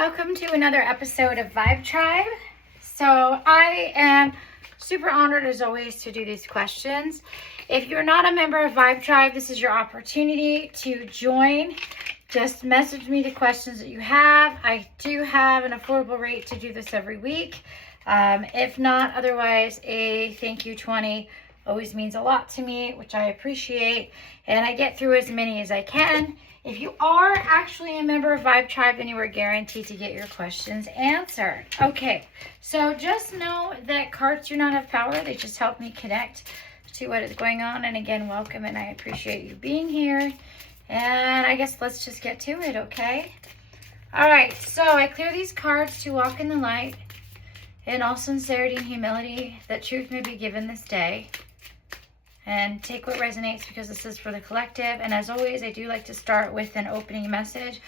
Welcome to another episode of Vibe Tribe. So I am super honored as always to do these questions. If you're not a member of Vibe Tribe, this is your opportunity to join. Just message me the questions that you have. I do have an affordable rate to do this every week. If not, otherwise a thank you 20 always means a lot to me, which I appreciate. And I get through as many as I can. If you are actually a member of Vibe Tribe, then you are guaranteed to get your questions answered. Okay, so just know that cards do not have power. They just help me connect to what is going on. And again, welcome, and I appreciate you being here. And I guess let's just get to it, okay? All right, so I clear these cards to walk in the light in all sincerity and humility, that truth may be given this day. And take what resonates, because this is for the collective. And as always, I do like to start with an opening message.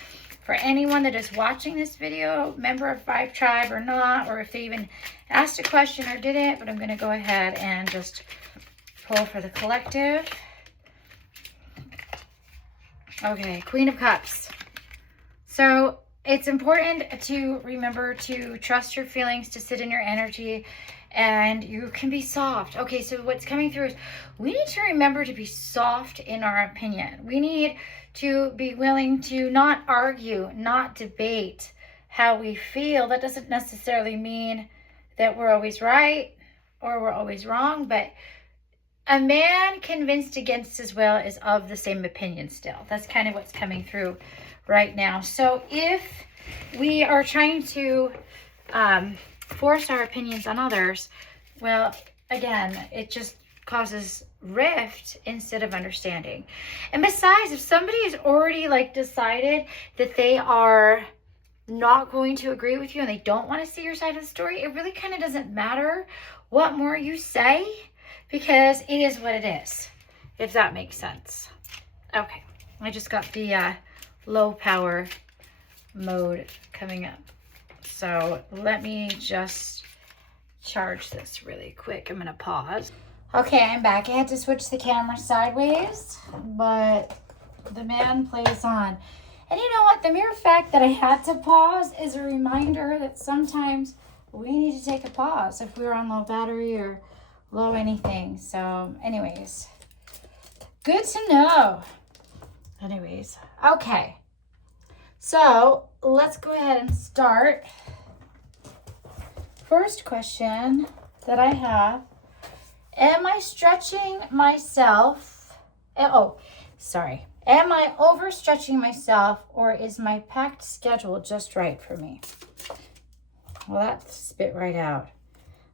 For anyone that is watching this video, member of Vibe Tribe or not, or if they even asked a question or didn't, but I'm going to go ahead and just pull for the collective. Okay, Queen of Cups. So it's important to remember to trust your feelings, to sit in your energy, and you can be soft. Okay, so what's coming through is we need to remember to be soft in our opinion. We need to be willing to not argue, not debate how we feel. That doesn't necessarily mean that we're always right or we're always wrong, but a man convinced against his will is of the same opinion still. That's kind of what's coming through right now. So if we are trying to force our opinions on others, well, again, it just causes rift instead of understanding. And besides, if somebody has already decided that they are not going to agree with you and they don't want to see your side of the story, it really kind of doesn't matter what more you say, because it is what it is, if that makes sense. Okay, I just got the low power mode coming up. So let me just charge this really quick. I'm going to pause. Okay, I'm back. I had to switch the camera sideways, but the man plays on. And you know what? The mere fact that I had to pause is a reminder that sometimes we need to take a pause if we're on low battery or low anything. So anyways, good to know. Anyways, okay. So let's go ahead and start. First question that I have, am I stretching myself? Am I overstretching myself, or is my packed schedule just right for me? Well, that spit right out.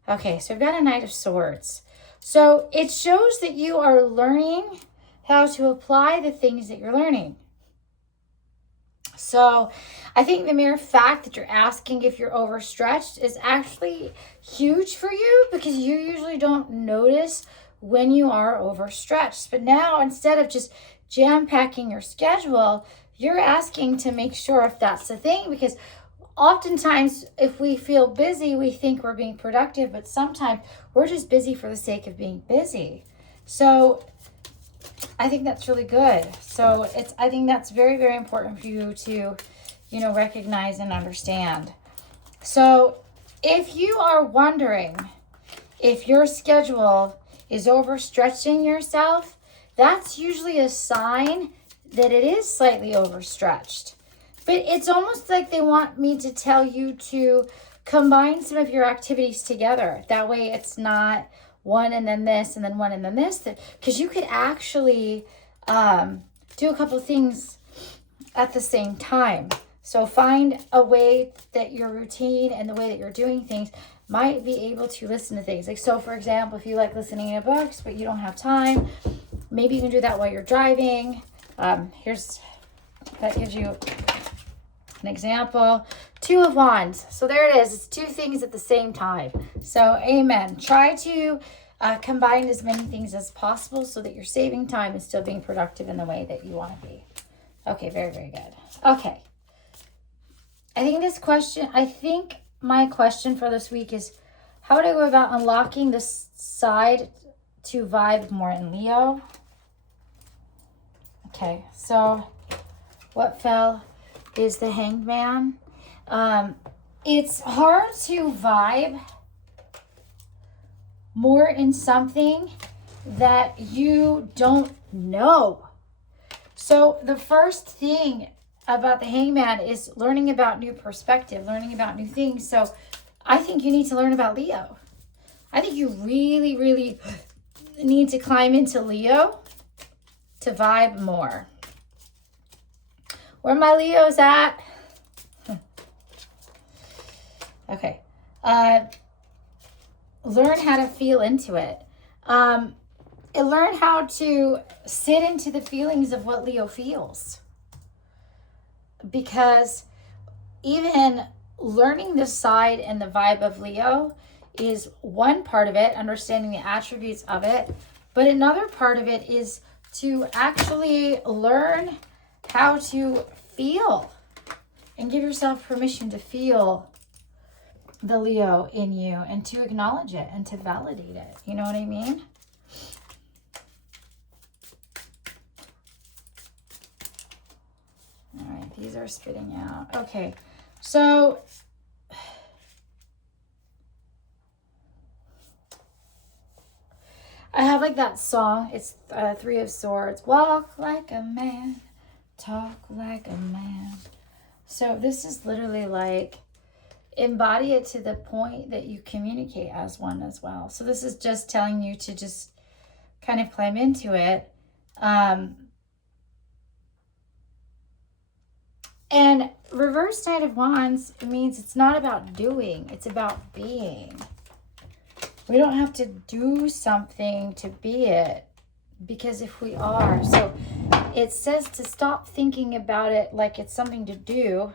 Okay, so I've got a Knight of Swords. So it shows that you are learning how to apply the things that you're learning. So I think the mere fact that you're asking if you're overstretched is actually huge for you, because you usually don't notice when you are overstretched. But now, instead of just jam-packing your schedule, you're asking to make sure if that's the thing, because oftentimes if we feel busy, we think we're being productive, but sometimes we're just busy for the sake of being busy. So I think that's really good. So I think that's very, very important for you to, recognize and understand. So if you are wondering if your schedule is overstretching yourself, that's usually a sign that it is slightly overstretched. But it's almost like they want me to tell you to combine some of your activities together. That way it's not one and then this and then one and then this, because you could actually do a couple of things at the same time. So find a way that your routine and the way that you're doing things might be able to listen to things. So for example, if you like listening to books but you don't have time, maybe you can do that while you're driving. That gives you an example. Two of Wands. So there it is. It's two things at the same time. So amen. Try to combine as many things as possible so that you're saving time and still being productive in the way that you want to be. Okay, very, very good. Okay. I think my question for this week is, how would I go about unlocking this side to vibe more in Leo? Okay, so what fell is the Hanged Man. It's hard to vibe more in something that you don't know. So the first thing about the Hangman is learning about new perspective, learning about new things. So I think you need to learn about Leo. I think you really, really need to climb into Leo to vibe more. Where my Leos at? Okay. Learn how to feel into it. Learn how to sit into the feelings of what Leo feels. Because even learning the side and the vibe of Leo is one part of it, understanding the attributes of it. But another part of it is to actually learn how to feel and give yourself permission to feel the Leo in you and to acknowledge it and to validate it. You know what I mean? All right, these are spitting out. Okay, so I have like that song. It's Three of Swords. Walk like a man, talk like a man. So this is literally like embody it to the point that you communicate as one as well. So this is just telling you to just kind of climb into it. And reverse Knight of Wands means it's not about doing, it's about being. We don't have to do something to be it, because if we are, so it says to stop thinking about it like it's something to do.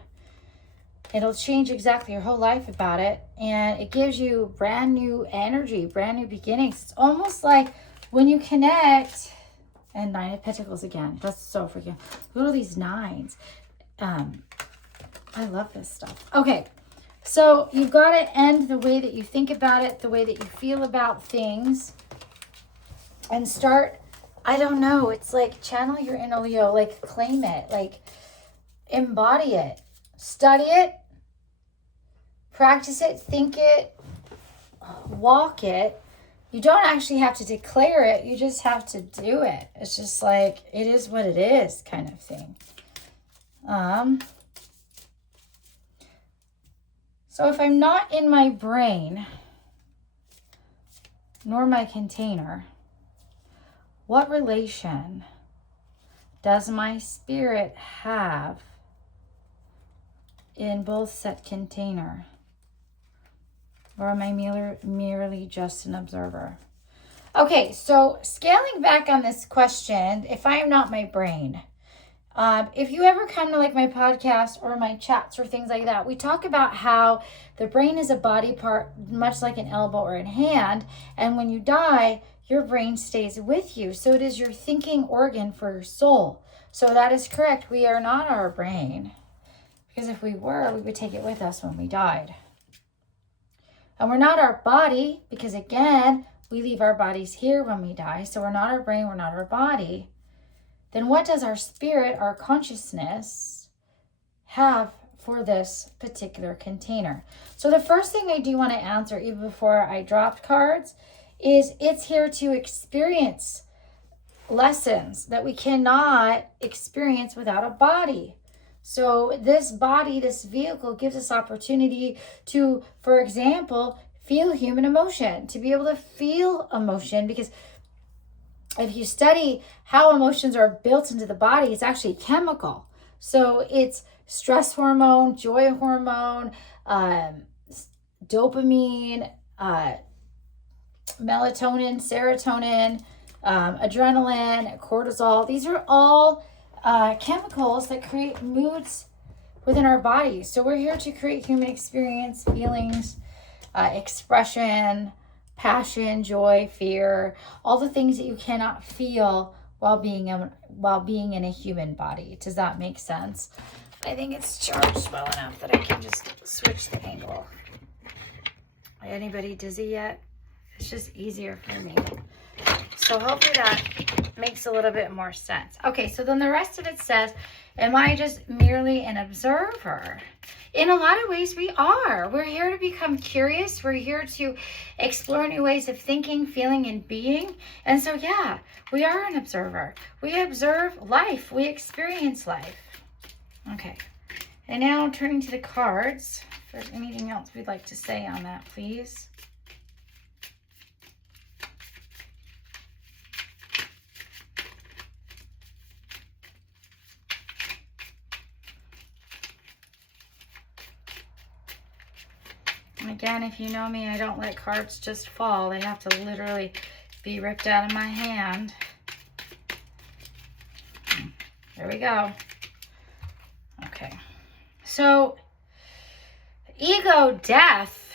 It'll change exactly your whole life about it, and it gives you brand new energy, brand new beginnings. It's almost like when you connect, and Nine of Pentacles again. That's so freaking, look at all these nines. I love this stuff. Okay, so you've got to end the way that you think about it, the way that you feel about things, and start, I don't know, it's like channel your inner Leo, like claim it, like embody it, study it, practice it, think it, walk it. You don't actually have to declare it, you just have to do it. It's just like, it is what it is kind of thing. So if I'm not in my brain, nor my container, what relation does my spirit have in both set container? Or am I merely just an observer? Okay, so scaling back on this question, if I am not my brain, if you ever come to like my podcast or my chats or things like that, we talk about how the brain is a body part, much like an elbow or a hand. And when you die, your brain stays with you. So it is your thinking organ for your soul. So that is correct. We are not our brain. Because if we were, we would take it with us when we died. And we're not our body, because again, we leave our bodies here when we die. So we're not our brain, we're not our body. Then what does our spirit, our consciousness, have for this particular container? So the first thing I do want to answer, even before I dropped cards, is it's here to experience lessons that we cannot experience without a body. So this body, this vehicle, gives us opportunity to, for example, feel human emotion, to be able to feel emotion, because if you study how emotions are built into the body, it's actually chemical. So it's stress hormone, joy hormone, dopamine, melatonin, serotonin, adrenaline, cortisol. These are all chemicals that create moods within our bodies. So we're here to create human experience, feelings, expression, passion, joy, fear, all the things that you cannot feel while being in a human body. Does that make sense? I think it's charged well enough that I can just switch the angle. Anybody dizzy yet? It's just easier for me. So hopefully that makes a little bit more sense. Okay, so then the rest of it says, am I just merely an observer? In a lot of ways, we are. We're here to become curious. We're here to explore new ways of thinking, feeling, and being. And so, yeah, we are an observer. We observe life. We experience life. Okay. And now turning to the cards. If there's anything else we'd like to say on that, please. And again, if you know me, I don't let cards just fall. They have to literally be ripped out of my hand. There we go. Okay. So, ego death,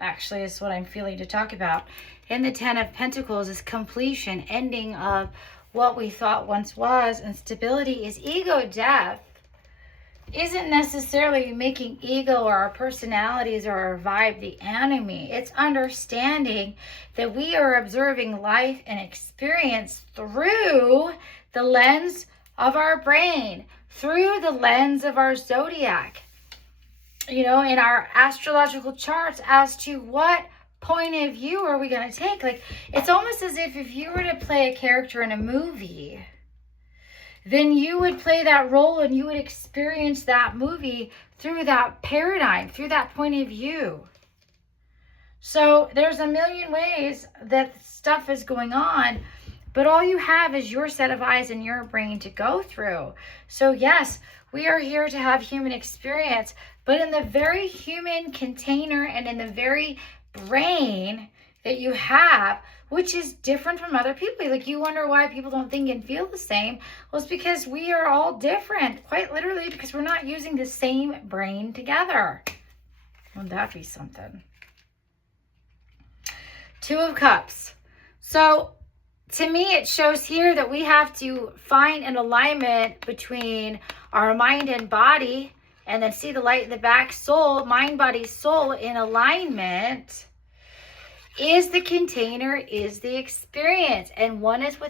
actually, is what I'm feeling to talk about. In the Ten of Pentacles is completion, ending of what we thought once was, and stability is ego death. Isn't necessarily making ego or our personalities or our vibe the enemy. It's understanding that we are observing life and experience through the lens of our brain, through the lens of our zodiac, you know, in our astrological charts as to what point of view are we going to take. Like, it's almost as if you were to play a character in a movie, then you would play that role and you would experience that movie through that paradigm, through that point of view. So there's a million ways that stuff is going on, but all you have is your set of eyes and your brain to go through. So yes, we are here to have human experience, but in the very human container and in the very brain that you have, which is different from other people. Like, you wonder why people don't think and feel the same. Well, it's because we are all different, quite literally, because we're not using the same brain together. Wouldn't that be something? Two of Cups. So to me, it shows here that we have to find an alignment between our mind and body, and then see the light in the back. Soul, mind, body, soul in alignment is the container, is the experience, and one is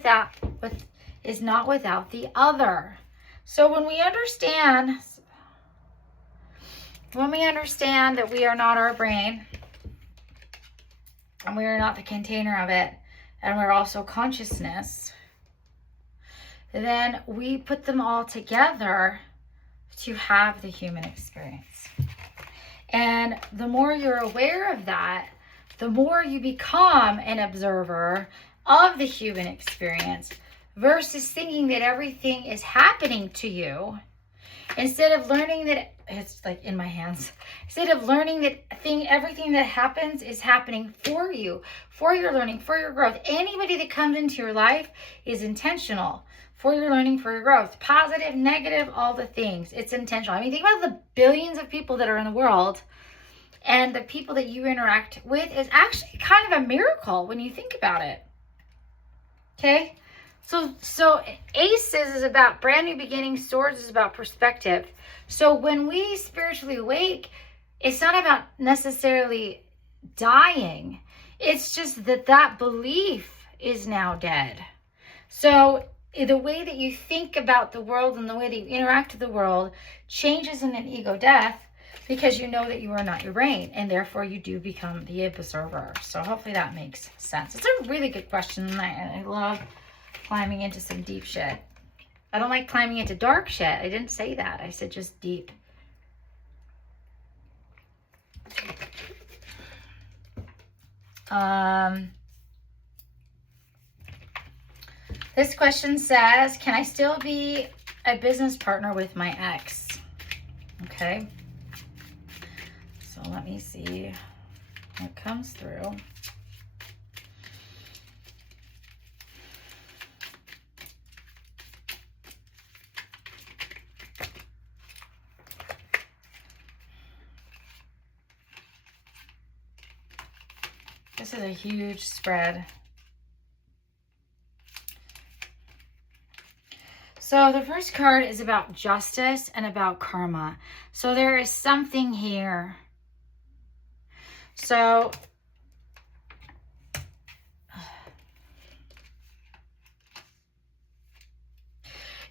not without the other. So when we understand that we are not our brain, and we are not the container of it, and we're also consciousness, then we put them all together to have the human experience. And the more you're aware of that, the more you become an observer of the human experience versus thinking that everything is happening to you. Instead of learning that, it's like in my hands, instead of learning that everything that happens is happening for you, for your learning, for your growth. Anybody that comes into your life is intentional for your learning, for your growth. Positive, negative, all the things. It's intentional. I mean, think about the billions of people that are in the world, and the people that you interact with is actually kind of a miracle when you think about it. Okay? So Aces is about brand new beginnings. Swords is about perspective. So when we spiritually awake, it's not about necessarily dying. It's just that belief is now dead. So the way that you think about the world and the way that you interact with the world changes in an ego death, because you know that you are not your brain, and therefore you do become the observer. So hopefully that makes sense. It's a really good question, and I love climbing into some deep shit. I don't like climbing into dark shit. I didn't say that. I said just deep. This question says, can I still be a business partner with my ex? Okay. So let me see what comes through. This is a huge spread. So the first card is about justice and about karma. So there is something here. So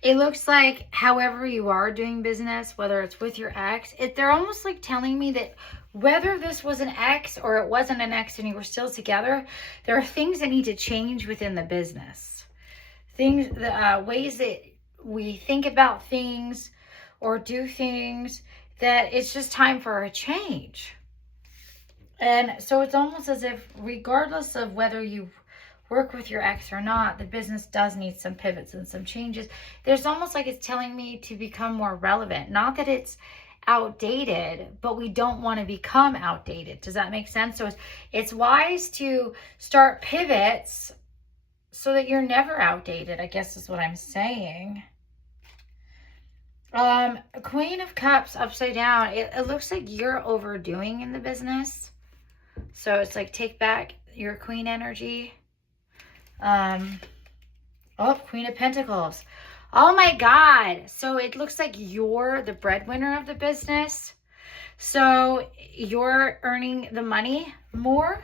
it looks like however you are doing business, whether it's with your ex, they're almost like telling me that whether this was an ex or it wasn't an ex and you were still together, there are things that need to change within the business. Things, ways that we think about things or do things, that it's just time for a change. And so it's almost as if regardless of whether you work with your ex or not, the business does need some pivots and some changes. There's almost like it's telling me to become more relevant. Not that it's outdated, but we don't want to become outdated. Does that make sense? So it's wise to start pivots so that you're never outdated, I guess is what I'm saying. Queen of Cups upside down. It looks like you're overdoing in the business. So it's like take back your queen energy. Queen of Pentacles. Oh my God. So it looks like you're the breadwinner of the business. So you're earning the money more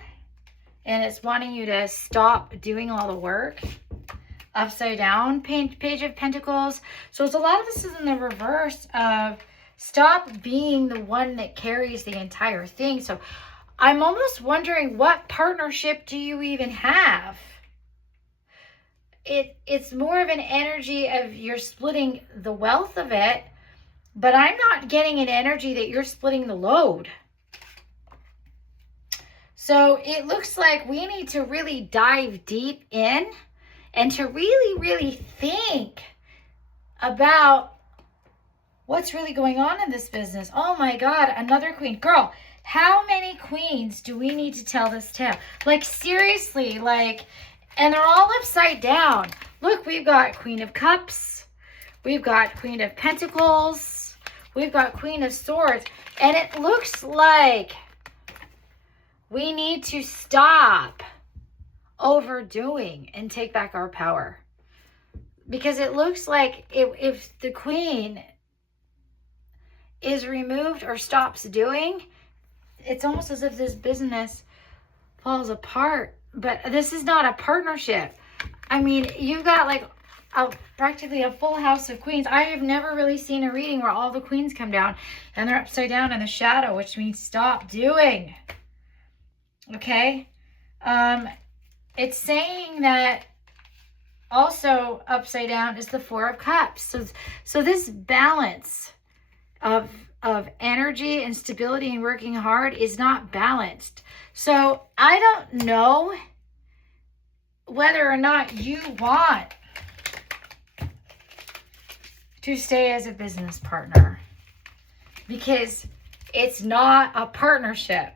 and it's wanting you to stop doing all the work. Upside down, Page of Pentacles. So it's a lot of this is in the reverse of stop being the one that carries the entire thing. So I'm almost wondering, what partnership do you even have? It's more of an energy of you're splitting the wealth of it, but I'm not getting an energy that you're splitting the load. So it looks like we need to really dive deep in and to really, really think about what's really going on in this business. Oh my God, another queen. Girl, how many queens do we need to tell this tale? Like seriously, like, and they're all upside down. Look, we've got Queen of Cups. We've got Queen of Pentacles. We've got Queen of Swords. And it looks like we need to stop overdoing and take back our power. Because it looks like if the queen is removed or stops doing, it's almost as if this business falls apart. But this is not a partnership. I mean, you've got like practically a full house of queens. I have never really seen a reading where all the queens come down and they're upside down in the shadow, which means stop doing. Okay? It's saying that also upside down is the Four of Cups. So this balance of energy and stability and working hard is not balanced. So I don't know whether or not you want to stay as a business partner, because it's not a partnership.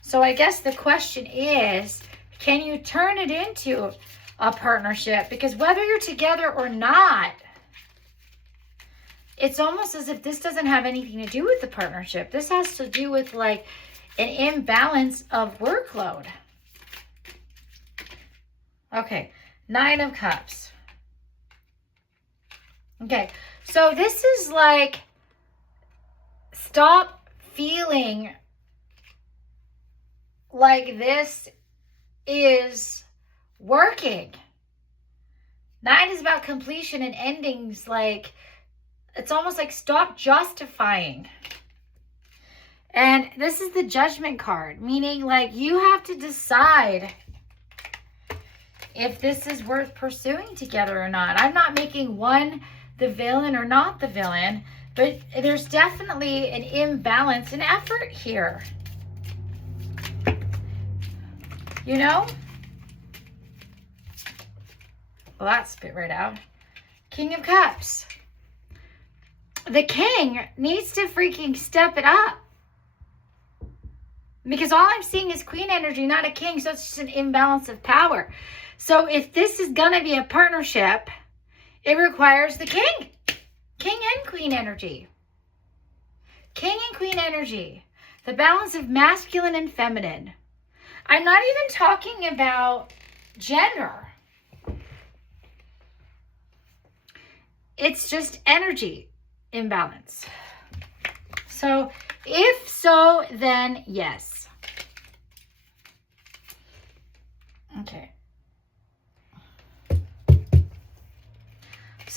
So I guess the question is, can you turn it into a partnership? Because whether you're together or not, it's almost as if this doesn't have anything to do with the partnership. This has to do with like an imbalance of workload. Okay, Nine of Cups. Okay, so this is like, stop feeling like this is working. Nine is about completion and endings. Like, it's almost like stop justifying. And this is the Judgment card, meaning like you have to decide if this is worth pursuing together or not. I'm not making one the villain or not the villain, but there's definitely an imbalance in effort here. You know? Well, that spit right out. King of Cups. The king needs to freaking step it up. Because all I'm seeing is queen energy, not a king. So it's just an imbalance of power. So if this is going to be a partnership, it requires the king. King and queen energy. King and queen energy. The balance of masculine and feminine. I'm not even talking about gender. It's just energy imbalance. So if so, then yes. Okay.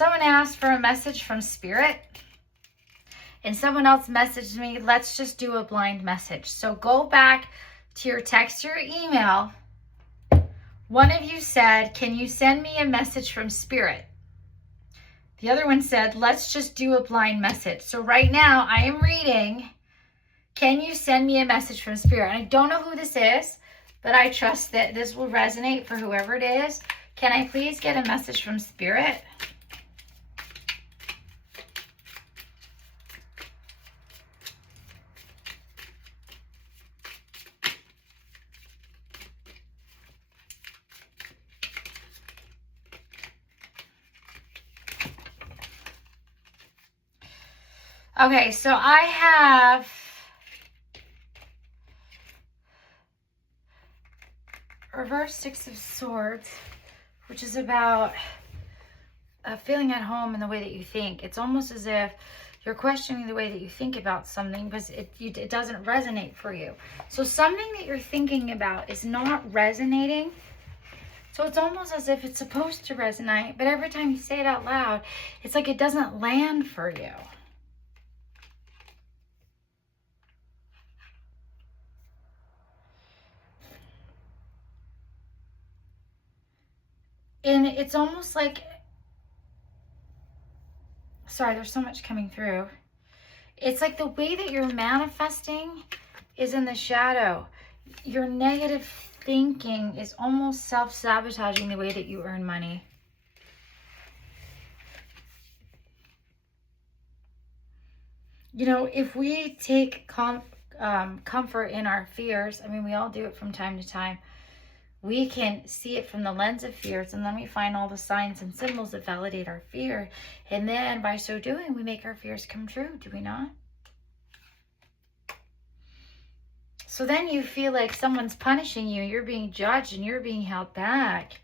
Someone asked for a message from Spirit. And someone else messaged me, let's just do a blind message. So go back to your text or email. One of you said, can you send me a message from Spirit? The other one said, let's just do a blind message. So right now I am reading, can you send me a message from Spirit? And I don't know who this is, but I trust that this will resonate for whoever it is. Can I please get a message from Spirit? Okay, so I have reverse Six of Swords, which is about feeling at home in the way that you think. It's almost as if you're questioning the way that you think about something because it doesn't resonate for you. So something that you're thinking about is not resonating. So it's almost as if it's supposed to resonate, but every time you say it out loud, it's like it doesn't land for you. And it's almost like, sorry, there's so much coming through. It's like the way that you're manifesting is in the shadow. Your negative thinking is almost self-sabotaging the way that you earn money. You know, if we take comfort in our fears, I mean, we all do it from time to time. We can see it from the lens of fears, and then we find all the signs and symbols that validate our fear. And then by so doing, we make our fears come true, do we not? So then you feel like someone's punishing you, you're being judged, and you're being held back.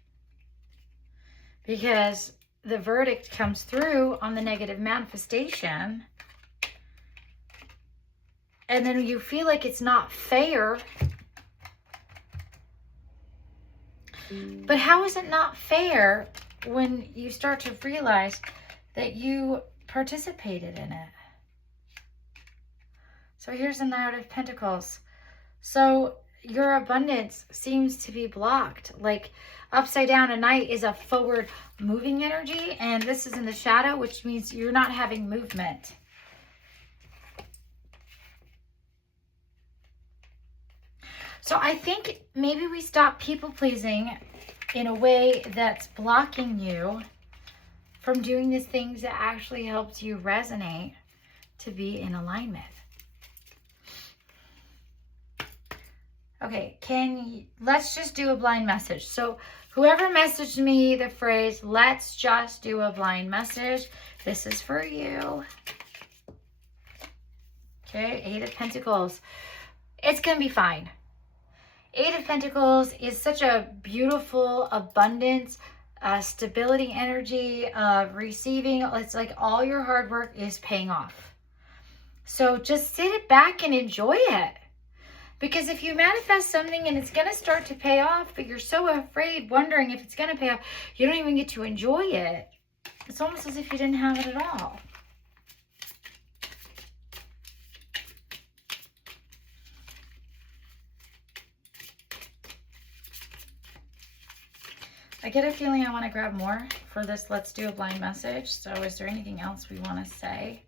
Because the verdict comes through on the negative manifestation. And then you feel like it's not fair. But how is it not fair when you start to realize that you participated in it? So here's the Knight of Pentacles. So your abundance seems to be blocked. Like upside down, a knight is a forward moving energy, and this is in the shadow, which means you're not having movement. So I think maybe we stop people pleasing in a way that's blocking you from doing the things that actually helps you resonate to be in alignment. Okay, let's just do a blind message. So whoever messaged me the phrase, let's just do a blind message, this is for you. Okay, Eight of Pentacles. It's going to be fine. Eight of Pentacles is such a beautiful abundance, stability energy of receiving. It's like all your hard work is paying off. So just sit back and enjoy it. Because if you manifest something and it's going to start to pay off, but you're so afraid, wondering if it's going to pay off, you don't even get to enjoy it. It's almost as if you didn't have it at all. I get a feeling I want to grab more for this let's do a blind message. So is there anything else we want to say?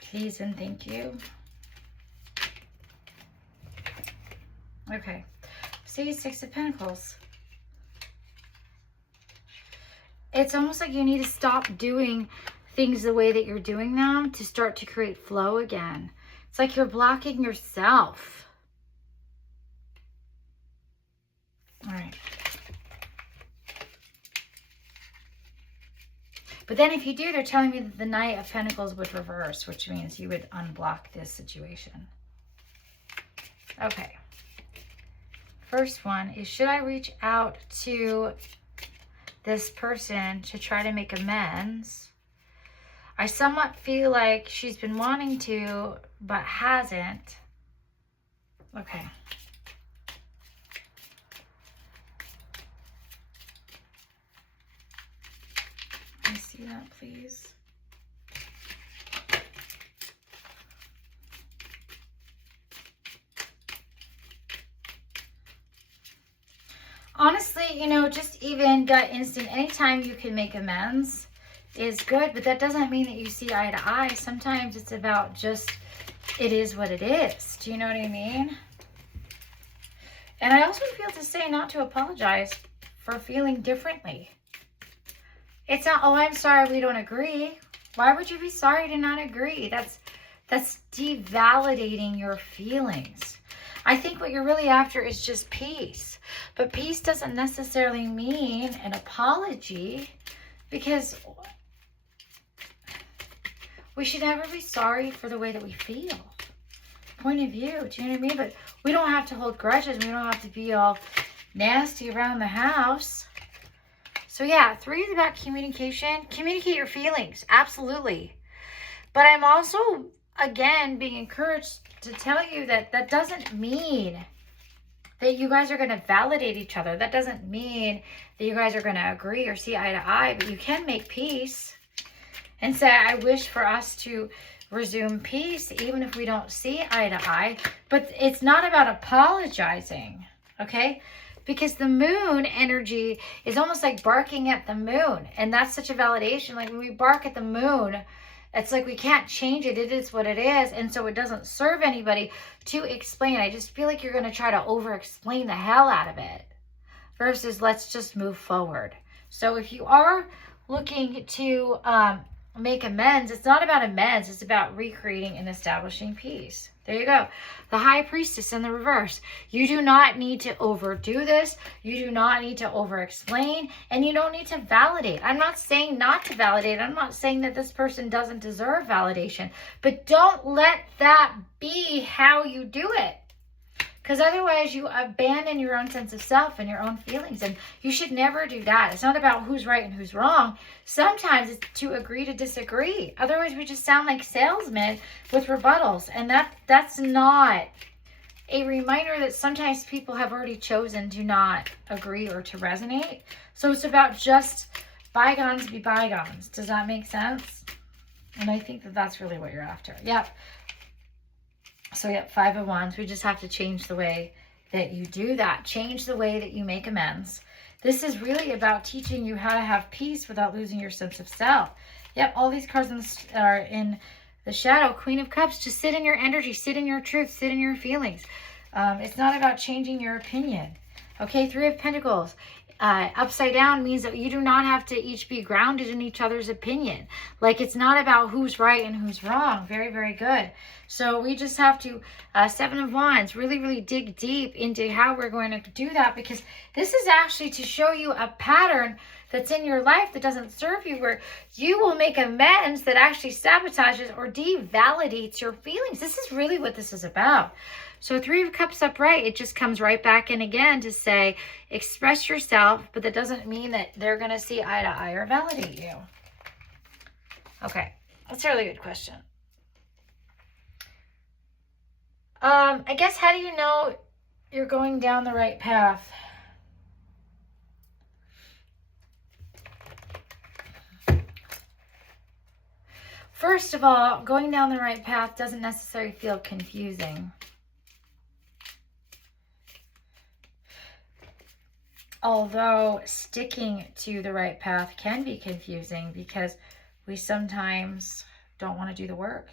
Please and thank you. Okay. See, Six of Pentacles. It's almost like you need to stop doing things the way that you're doing them to start to create flow again. It's like you're blocking yourself. All right. But then if you do, they're telling me that the Knight of Pentacles would reverse, which means you would unblock this situation. Okay. First one is, should I reach out to this person to try to make amends? I somewhat feel like she's been wanting to, but hasn't. Okay. see that, please? Honestly, you know, just even gut instinct, anytime you can make amends is good, but that doesn't mean that you see eye to eye. Sometimes it's about just, it is what it is. Do you know what I mean? And I also feel to say not to apologize for feeling differently. It's not, oh, I'm sorry we don't agree. Why would you be sorry to not agree? That's devalidating your feelings. I think what you're really after is just peace. But peace doesn't necessarily mean an apology, because we should never be sorry for the way that we feel. Point of view, do you know what I mean? But we don't have to hold grudges. We don't have to be all nasty around the house. So yeah, 3 is about communication. Communicate your feelings, absolutely. But I'm also, again, being encouraged to tell you that that doesn't mean that you guys are going to validate each other. That doesn't mean that you guys are going to agree or see eye to eye, but you can make peace and say, I wish for us to resume peace, even if we don't see eye to eye. But it's not about apologizing, okay? Because the moon energy is almost like barking at the moon. And that's such a validation. Like when we bark at the moon, it's like we can't change it. It is what it is. And so it doesn't serve anybody to explain. I just feel like you're going to try to over-explain the hell out of it versus let's just move forward. So if you are looking to make amends, it's not about amends. It's about recreating and establishing peace. There you go. The High Priestess in the reverse. You do not need to overdo this. You do not need to over-explain. And you don't need to validate. I'm not saying not to validate. I'm not saying that this person doesn't deserve validation. But don't let that be how you do it. Because otherwise you abandon your own sense of self and your own feelings. And you should never do that. It's not about who's right and who's wrong. Sometimes it's to agree to disagree. Otherwise we just sound like salesmen with rebuttals. And that's not a reminder that sometimes people have already chosen to not agree or to resonate. So it's about just bygones be bygones. Does that make sense? And I think that that's really what you're after. Yep. So yep, 5 of Wands. We just have to change the way that you do that. Change the way that you make amends. This is really about teaching you how to have peace without losing your sense of self. Yep, all these cards are in the shadow. Queen of Cups. Just sit in your energy. Sit in your truth. Sit in your feelings. It's not about changing your opinion. Okay, 3 of Pentacles. Upside down means that you do not have to each be grounded in each other's opinion. Like it's not about who's right and who's wrong. Very, very good. So we just have to, 7 of Wands, really, really dig deep into how we're going to do that, because this is actually to show you a pattern that's in your life that doesn't serve you, where you will make amends that actually sabotages or devalidates your feelings. This is really what this is about. So 3 of Cups upright, it just comes right back in again to say, express yourself, but that doesn't mean that they're going to see eye to eye or validate you. Okay, that's a really good question. I guess, how do you know you're going down the right path? First of all, going down the right path doesn't necessarily feel confusing. Although sticking to the right path can be confusing because we sometimes don't want to do the work.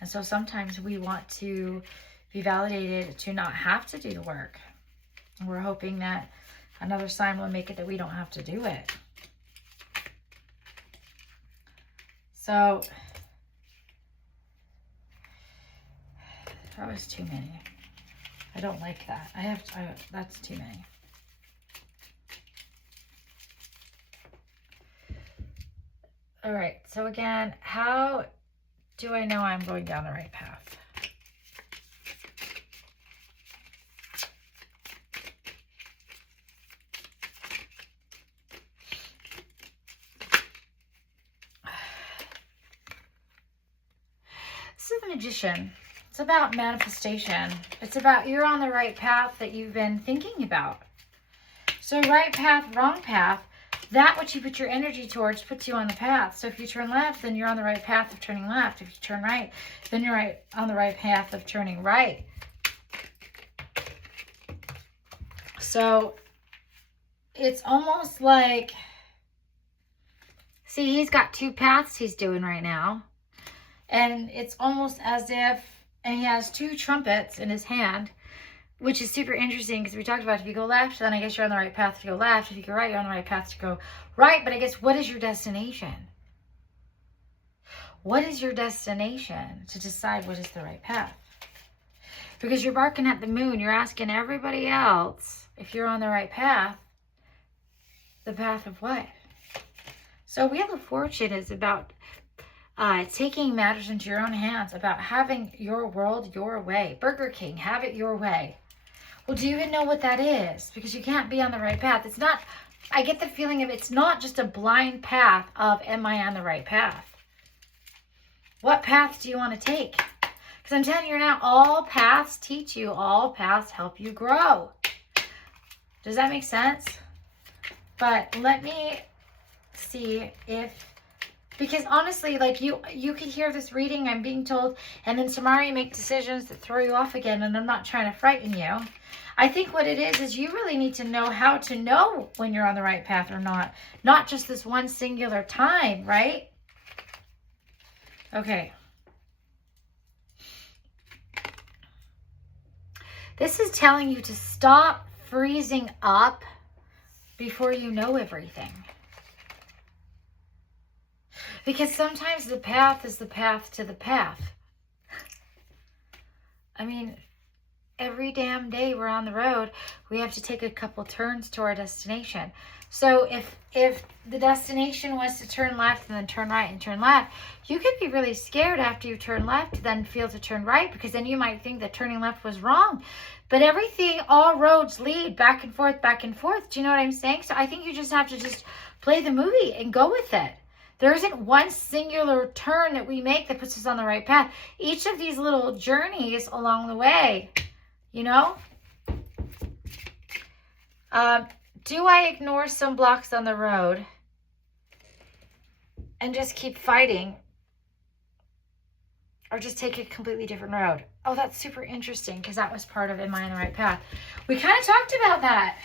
And so sometimes we want to be validated to not have to do the work. And we're hoping that another sign will make it that we don't have to do it. So that was too many. I don't like that. That's too many. All right, so again, how do I know I'm going down the right path? This is the Magician. It's about manifestation. It's about you're on the right path that you've been thinking about. So right path, wrong path. that which you put your energy towards puts you on the path. So if you turn left, then you're on the right path of turning left. If you turn right, then you're on the right path of turning right. So it's almost like, see, he's got two paths he's doing right now. And it's almost as if, and he has two trumpets in his hand, which is super interesting because we talked about if you go left, then I guess you're on the right path to go left. If you go right, you're on the right path to go right. But I guess, what is your destination? What is your destination to decide what is the right path? Because you're barking at the moon. You're asking everybody else if you're on the right path. The path of what? So Wheel of Fortune is about taking matters into your own hands, about having your world your way. Burger King, have it your way. Well, do you even know what that is? Because you can't be on the right path. It's not, I get the feeling of it's not just a blind path of, am I on the right path? What path do you want to take? Because I'm telling you now, all paths teach you. All paths help you grow. Does that make sense? But let me see if, because honestly, like you could hear this reading, I'm being told, and then tomorrow you make decisions that throw you off again, and I'm not trying to frighten you. I think what it is you really need to know how to know when you're on the right path or not just this one singular time, right? Okay. This is telling you to stop freezing up before you know everything. Because sometimes the path is the path to the path. I mean, every damn day we're on the road, we have to take a couple turns to our destination. So if the destination was to turn left and then turn right and turn left, you could be really scared after you turn left, then feel to turn right, because then you might think that turning left was wrong. But everything, all roads lead back and forth, back and forth. Do you know what I'm saying? So I think you just have to just play the movie and go with it. There isn't one singular turn that we make that puts us on the right path. Each of these little journeys along the way, you know? Do I ignore some blocks on the road and just keep fighting? Or just take a completely different road? Oh, that's super interesting, because that was part of Am I on the Right Path? We kind of talked about that.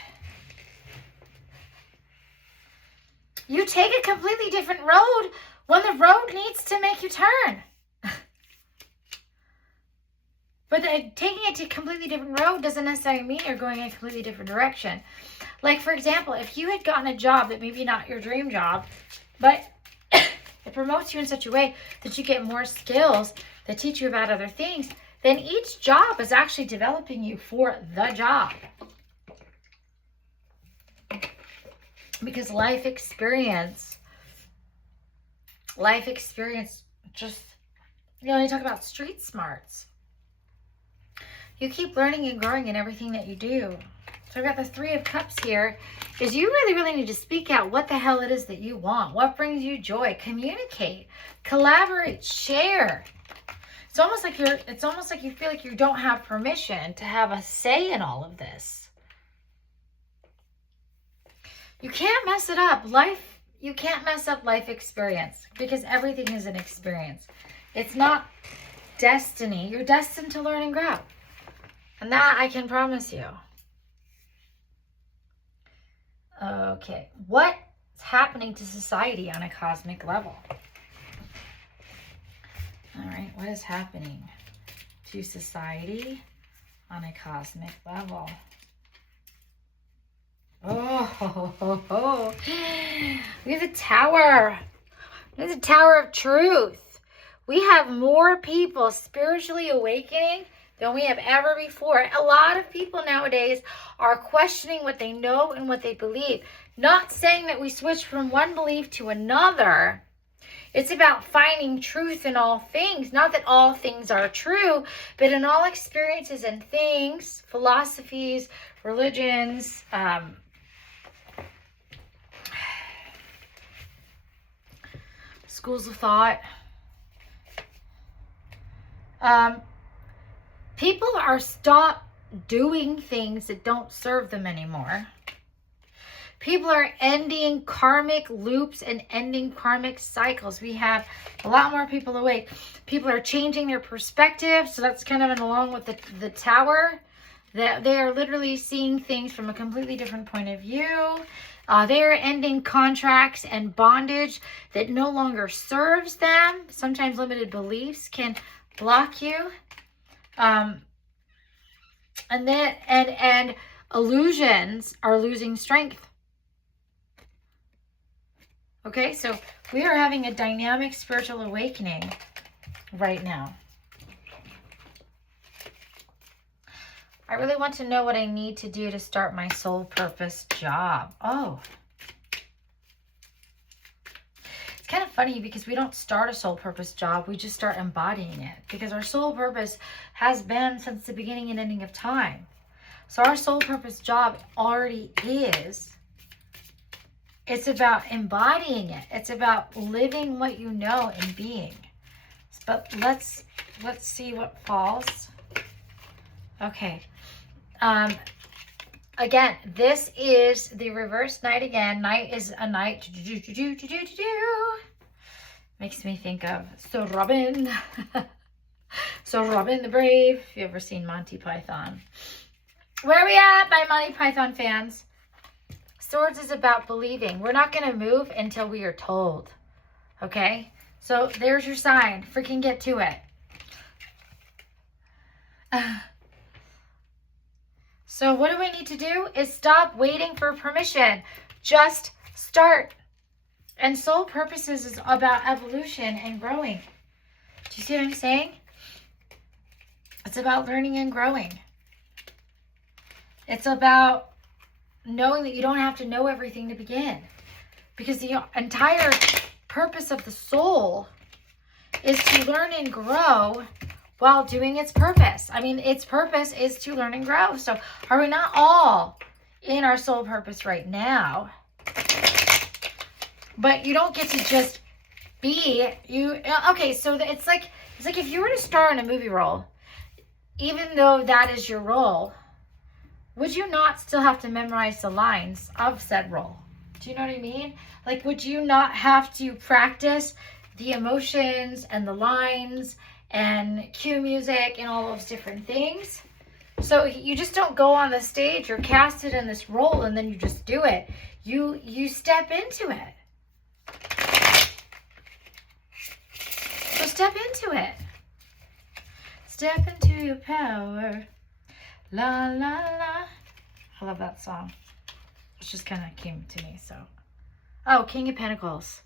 You take a completely different road when the road needs to make you turn. But taking it to a completely different road doesn't necessarily mean you're going in a completely different direction. Like, for example, if you had gotten a job that maybe not your dream job, but it promotes you in such a way that you get more skills that teach you about other things, then each job is actually developing you for the job. Because life experience just, you know, you talk about street smarts. You keep learning and growing in everything that you do. So I've got the Three of Cups here. Is you really need to speak out what the hell it is that you want. What brings you joy? Communicate. Collaborate. Share. It's almost like you feel like you don't have permission to have a say in all of this. You can't mess it up. You can't mess up life experience, because everything is an experience. It's not destiny. You're destined to learn and grow. And that I can promise you. Okay. What's happening to society on a cosmic level? All right. What is happening to society on a cosmic level? Oh, we have the Tower. We have the Tower of Truth. We have more people spiritually awakening than we have ever before. A lot of people nowadays are questioning what they know and what they believe. Not saying that we switch from one belief to another. It's about finding truth in all things. Not that all things are true, but in all experiences and things, philosophies, religions, schools of thought. People are stop doing things that don't serve them anymore. People are ending karmic loops and ending karmic cycles. We have a lot more people awake. People are changing their perspective. So that's kind of along with the tower. That they are literally seeing things from a completely different point of view. They are ending contracts and bondage that no longer serves them. Sometimes limited beliefs can block you. And illusions are losing strength. Okay, so we are having a dynamic spiritual awakening right now. I really want to know what I need to do to start my soul purpose job. Oh. It's kind of funny because we don't start a soul purpose job. We just start embodying it. Because our soul purpose has been since the beginning and ending of time. So our soul purpose job already is. It's about embodying it. It's about living what you know and being. But let's see what falls. Okay. Again, this is the reverse night again. Night is a night to do. Makes me think of So Robin. So Robin the Brave. If you ever seen Monty Python. Where are we at, my Monty Python fans? Swords is about believing. We're not going to move until we are told. Okay? So there's your sign. Freaking get to it. So what do we need to do is stop waiting for permission. Just start. And soul purposes is about evolution and growing. Do you see what I'm saying? It's about learning and growing. It's about knowing that you don't have to know everything to begin. Because the entire purpose of the soul is to learn and grow while doing its purpose. I mean, its purpose is to learn and grow. So are we not all in our soul purpose right now? But you don't get to just be you. Okay, so it's like if you were to star in a movie role, even though that is your role, would you not still have to memorize the lines of said role? Do you know what I mean? Like, would you not have to practice the emotions and the lines and cue music and all those different things? So you just don't go on the stage or cast it in this role and then you just do it. You step into it. So step into it. Step into your power. La, la, la. I love that song. It just kind of came to me, so. Oh, King of Pentacles.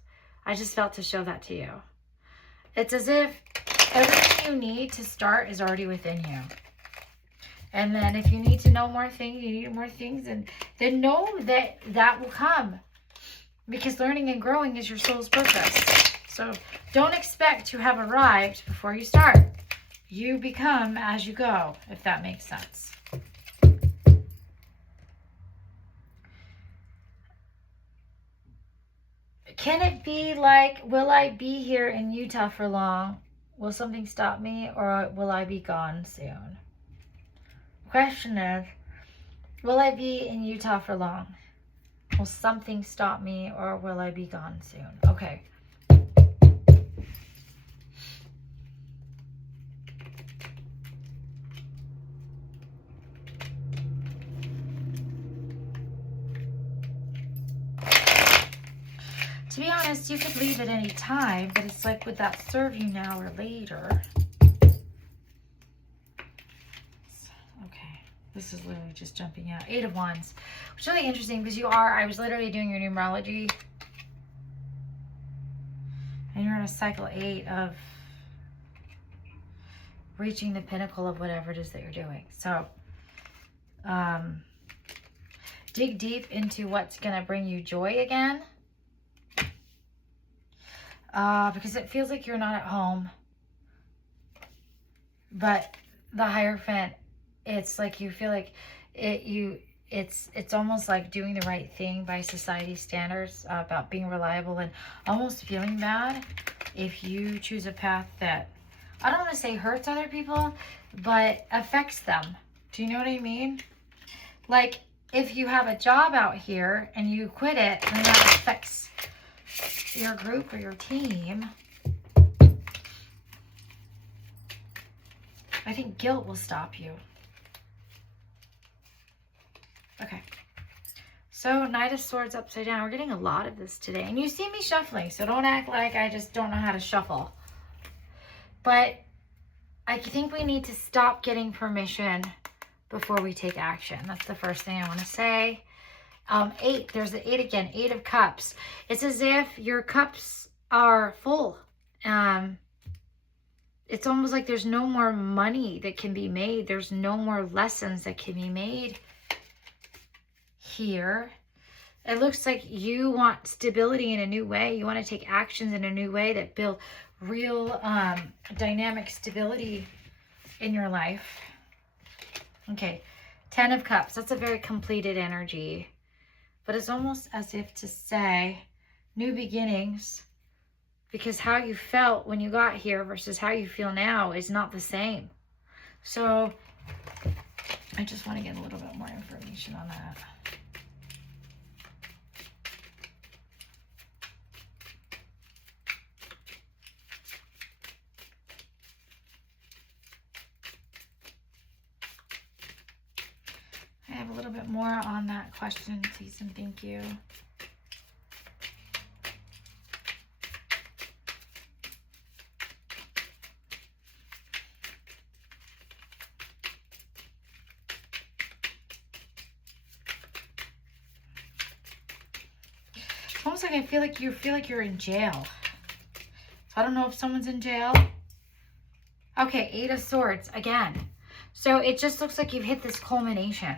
I just felt to show that to you. It's as if everything you need to start is already within you. And then if you need to know more things, you need more things, and then know that that will come. Because learning and growing is your soul's purpose. So don't expect to have arrived before you start. You become as you go, if that makes sense. Can it be like, will I be here in Utah for long? Will something stop me, or will I be gone soon? Question is, will I be in Utah for long? Will something stop me, or will I be gone soon? Okay. To be honest, you could leave at any time, but it's like, would that serve you now or later? Okay, this is literally just jumping out. 8 of Wands, which is really interesting because I was literally doing your numerology, and you're in a cycle 8 of reaching the pinnacle of whatever it is that you're doing. So, dig deep into what's going to bring you joy again. Because it feels like you're not at home. But the Hierophant, it's like you feel like it's almost like doing the right thing by society's standards, about being reliable, and almost feeling bad if you choose a path that, I don't want to say hurts other people, but affects them. Do you know what I mean? Like, if you have a job out here and you quit it, then that affects your group or your team. I think guilt will stop you. Okay. So Knight of Swords upside down. We're getting a lot of this today. And you see me shuffling, so don't act like I just don't know how to shuffle. But I think we need to stop getting permission before we take action. That's the first thing I want to say. 8, there's the 8 again, 8 of Cups. It's as if your cups are full. It's almost like there's no more money that can be made. There's no more lessons that can be made here. It looks like you want stability in a new way. You want to take actions in a new way that build real dynamic stability in your life. Okay, 10 of Cups. That's a very completed energy. But it's almost as if to say new beginnings, because how you felt when you got here versus how you feel now is not the same. So I just want to get a little bit more information on that. I have a little bit more on that question, please and thank you. It's almost like I feel like you're in jail. I don't know if someone's in jail. Okay, 8 of Swords again. So it just looks like you've hit this culmination.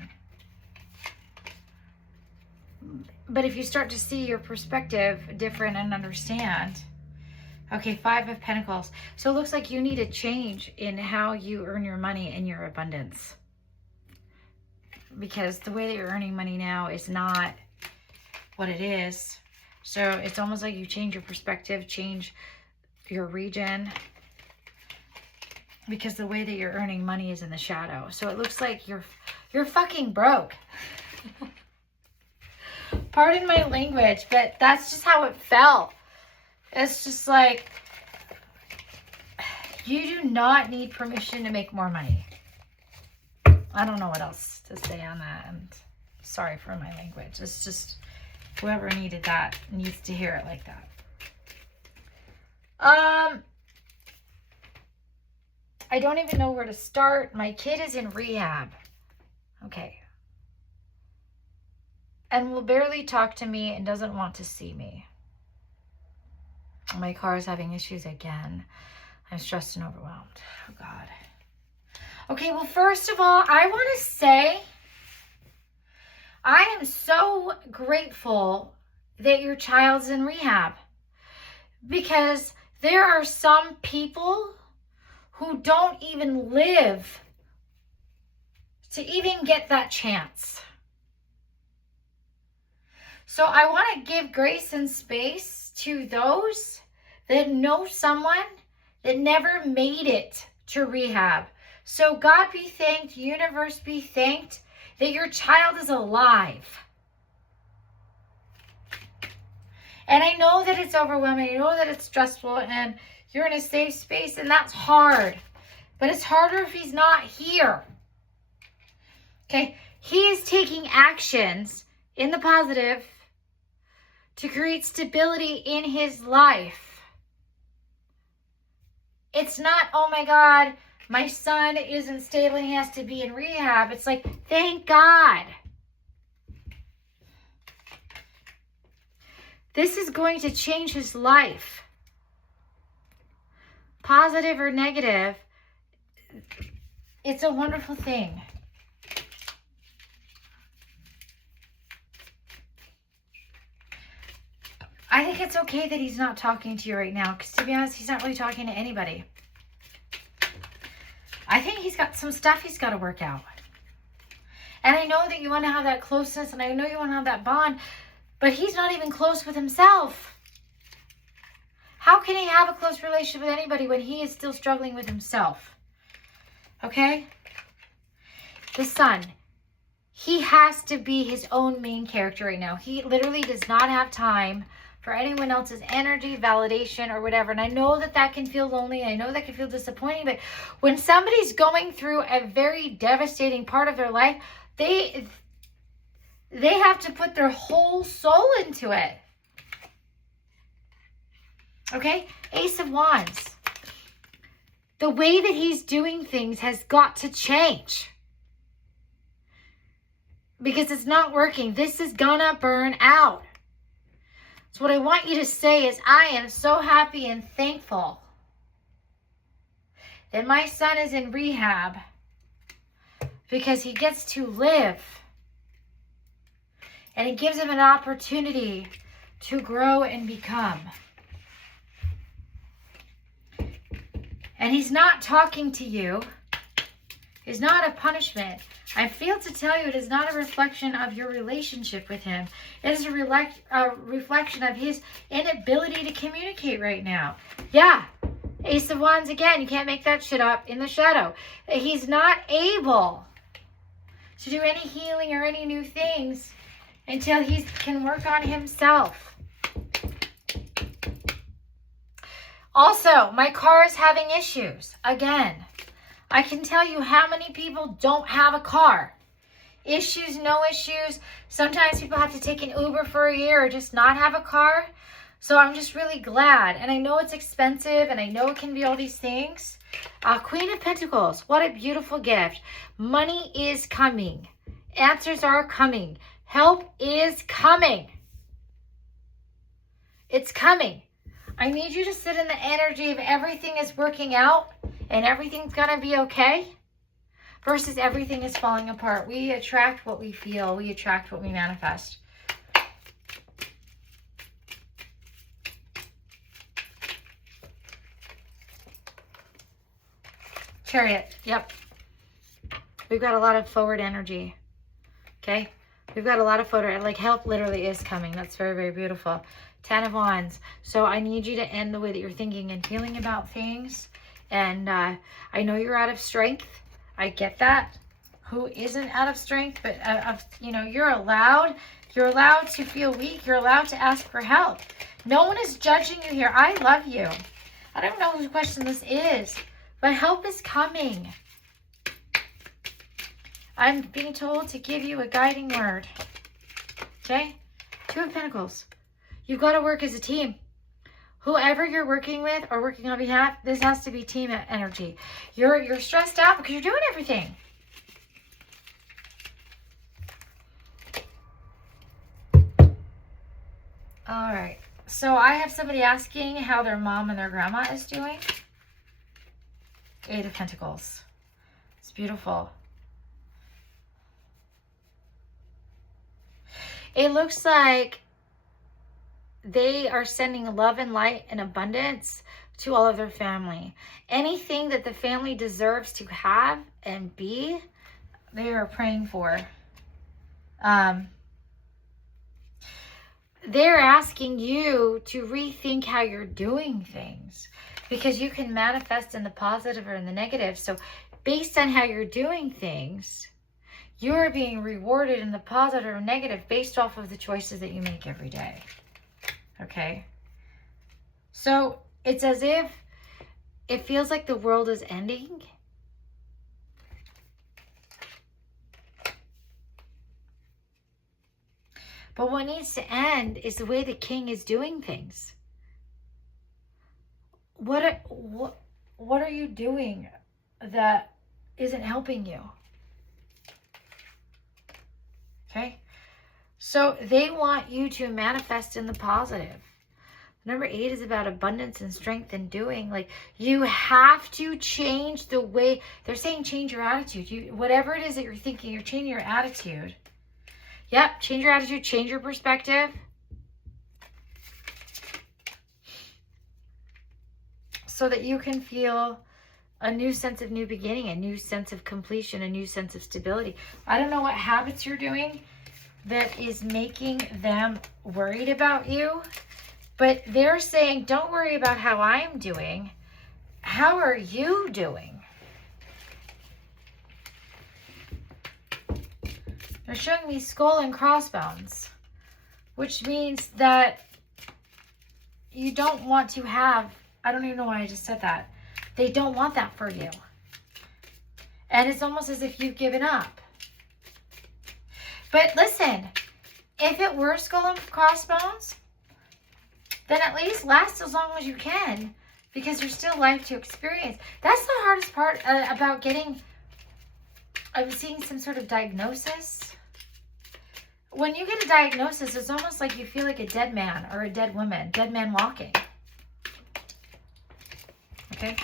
But if you start to see your perspective different and understand. Okay, 5 of Pentacles. So it looks like you need a change in how you earn your money and your abundance. Because the way that you're earning money now is not what it is. So it's almost like you change your perspective, change your region. Because the way that you're earning money is in the shadow. So it looks like you're fucking broke. Pardon my language, but that's just how it felt. It's just like, you do not need permission to make more money. I don't know what else to say on that. And sorry for my language. It's just, whoever needed that needs to hear it like that. I don't even know where to start. My kid is in rehab. Okay. And will barely talk to me and doesn't want to see me. My car is having issues again. I'm stressed and overwhelmed. Oh, God. Okay, well, first of all, I want to say I am so grateful that your child's in rehab. Because there are some people who don't even live to even get that chance. So I want to give grace and space to those that know someone that never made it to rehab. So God be thanked, universe be thanked that your child is alive. And I know that it's overwhelming. I know that it's stressful and you're in a safe space and that's hard. But it's harder if he's not here. Okay, he is taking actions in the positive to create stability in his life. It's not, oh my God, my son isn't stable, he has to be in rehab. It's like, thank God. This is going to change his life. Positive or negative, it's a wonderful thing. I think it's okay that he's not talking to you right now, because to be honest, he's not really talking to anybody. I think he's got some stuff he's got to work out. And I know that you want to have that closeness, and I know you want to have that bond, but he's not even close with himself. How can he have a close relationship with anybody when he is still struggling with himself? Okay? The Sun. he has to be his own main character right now. He literally does not have time for anyone else's energy, validation, or whatever. And I know that that can feel lonely. I know that can feel disappointing. But when somebody's going through a very devastating part of their life, they have to put their whole soul into it. Okay? Ace of Wands. The way that he's doing things has got to change. Because it's not working. This is gonna burn out. So what I want you to say is, I am so happy and thankful that my son is in rehab because he gets to live. And it gives him an opportunity to grow and become. And he's not talking to you. It's not a punishment. I feel to tell you it is not a reflection of your relationship with him. It is a reflection of his inability to communicate right now. Yeah, Ace of Wands again. You can't make that shit up in the shadow. He's not able to do any healing or any new things until he can work on himself. Also, my car is having issues. Again, I can tell you how many people don't have a car. Issues, no issues. Sometimes people have to take an Uber for a year or just not have a car. So I'm just really glad. And I know it's expensive and I know it can be all these things. Queen of Pentacles. What a beautiful gift. Money is coming. Answers are coming. Help is coming. It's coming. I need you to sit in the energy of everything is working out and everything's going to be okay versus everything is falling apart. We attract what we feel. We attract what we manifest. Chariot. Yep. We've got a lot of forward energy. Okay. We've got a lot of forward, like help literally is coming. That's very, very beautiful. 10 of Wands. So I need you to end the way that you're thinking and feeling about things. And I know you're out of strength. I get that. Who isn't out of strength? But, you know, you're allowed to feel weak. You're allowed to ask for help. No one is judging you here. I love you. I don't know whose question this is, but help is coming. I'm being told to give you a guiding word. Okay? 2 of Pentacles. You've got to work as a team. Whoever you're working with or working on behalf, this has to be team energy. You're stressed out because you're doing everything. All right. So I have somebody asking how their mom and their grandma is doing. 8 of Pentacles. It's beautiful. It looks like they are sending love and light and abundance to all of their family. Anything that the family deserves to have and be, they are praying for. They're asking you to rethink how you're doing things because you can manifest in the positive or in the negative. So based on how you're doing things, you're being rewarded in the positive or negative based off of the choices that you make every day. Okay? So it's as if it feels like the world is ending. But what needs to end is the way the king is doing things. What are you doing that isn't helping you? Okay? So they want you to manifest in the positive. Number 8 is about abundance and strength and doing. Like, you have to change the way. They're saying change your attitude. Whatever it is that you're thinking, you're changing your attitude. Yep, change your attitude, change your perspective. So that you can feel a new sense of new beginning, a new sense of completion, a new sense of stability. I don't know what habits you're doing that is making them worried about you, but they're saying, don't worry about how I'm doing. How are you doing? They're showing me skull and crossbones, which means that you don't want to have, I don't even know why I just said that. They don't want that for you. And it's almost as if you've given up. But listen, if it were skull and crossbones, then at least last as long as you can, because there's still life to experience. That's the hardest part about getting, I'm seeing some sort of diagnosis. When you get a diagnosis, it's almost like you feel like a dead man or a dead woman, dead man walking. Okay.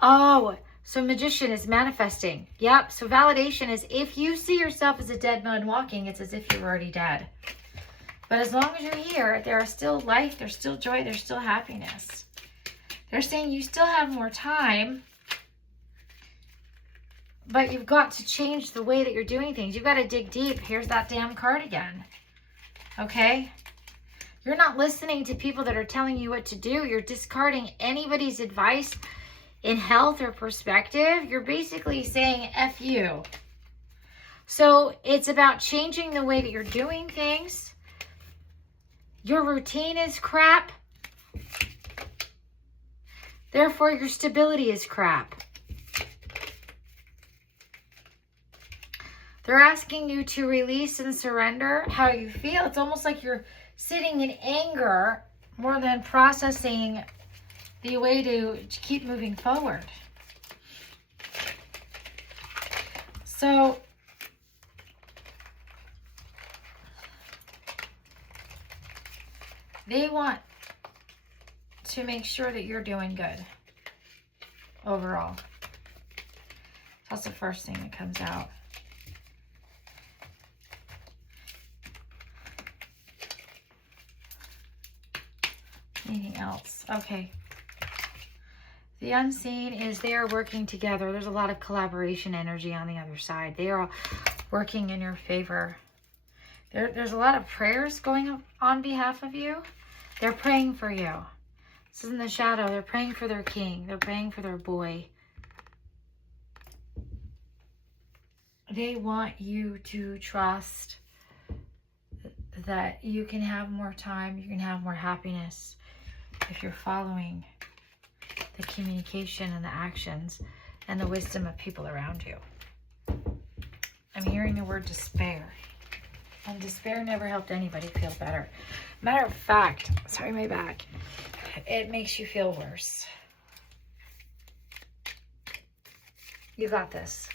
Oh, so magician is manifesting. Yep. So validation is if you see yourself as a dead man walking, it's as if you were already dead. But as long as you're here, there is still life, there's still joy, there's still happiness. They're saying you still have more time, but you've got to change the way that you're doing things. You've got to dig deep. Here's that damn card again. Okay? You're not listening to people that are telling you what to do. You're discarding anybody's advice in health or perspective. You're basically saying F you. So it's about changing the way that you're doing things. Your routine is crap. Therefore, your stability is crap. They're asking you to release and surrender how you feel. It's almost like you're sitting in anger more than processing the way to keep moving forward. So, they want to make sure that you're doing good overall. That's the first thing that comes out. Anything else? Okay. The unseen is they are working together. There's a lot of collaboration energy on the other side. They are working in your favor. There's a lot of prayers going on behalf of you. They're praying for you. This is in the shadow. They're praying for their king. They're praying for their boy. They want you to trust that you can have more time. You can have more happiness if you're following the communication and the actions and the wisdom of people around you. I'm hearing the word despair. And despair never helped anybody feel better. Matter of fact, sorry, my back. It makes you feel worse. You got this.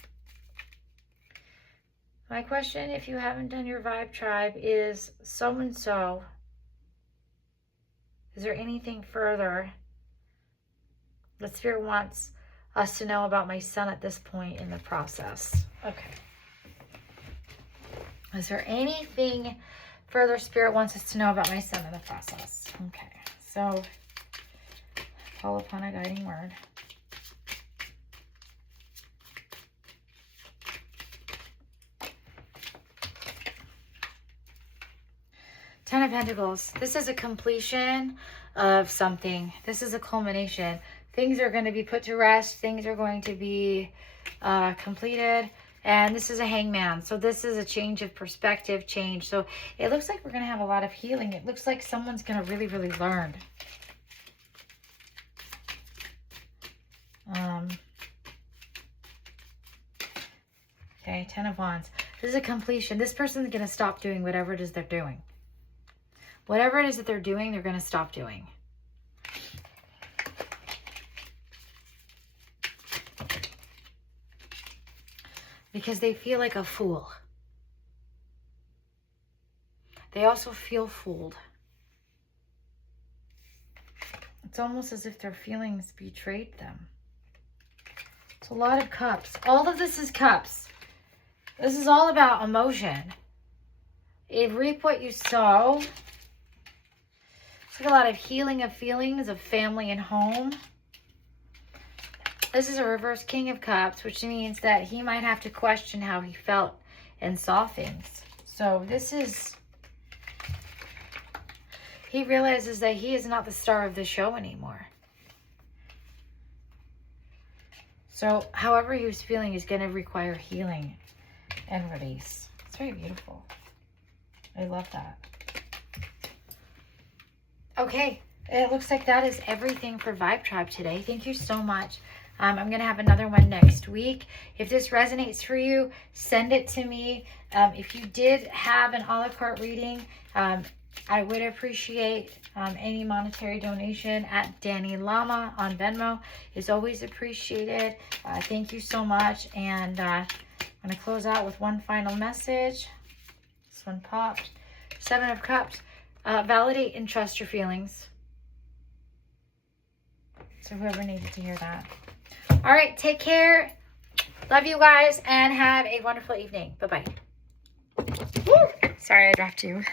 My question, if you haven't done your vibe tribe, is so-and-so. Is there anything further that Spirit wants us to know about my son at this point in the process? Okay. Is there anything further Spirit wants us to know about my son in the process? Okay. So, call upon a guiding word. Ten of Pentacles. This is a completion of something. This is a culmination. Things are going to be put to rest. Things are going to be completed. And this is a hangman. So this is a change of perspective, change. So it looks like we're going to have a lot of healing. It looks like someone's going to really, really learn. Okay, Ten of Wands. This is a completion. This person's going to stop doing whatever it is they're doing. Whatever it is that they're doing, they're going to stop doing. Because they feel like a fool. They also feel fooled. It's almost as if their feelings betrayed them. It's a lot of cups. All of this is cups. This is all about emotion. You reap what you sow. It's like a lot of healing of feelings of family and home. This is a reverse King of Cups, which means that he might have to question how he felt and saw things. So this is, he realizes that he is not the star of the show anymore. So however he was feeling is going to require healing and release. It's very beautiful. I love that. Okay, it looks like that is everything for Vibe Tribe today. Thank you so much. I'm going to have another one next week. If this resonates for you, send it to me. If you did have an a la carte reading, I would appreciate any monetary donation at Dani Lama on Venmo is always appreciated. Thank you so much. And I'm going to close out with one final message. This one popped. 7 of Cups. Validate and trust your feelings. So whoever needed to hear that. All right, take care. Love you guys and have a wonderful evening. Bye-bye. Sorry I dropped you.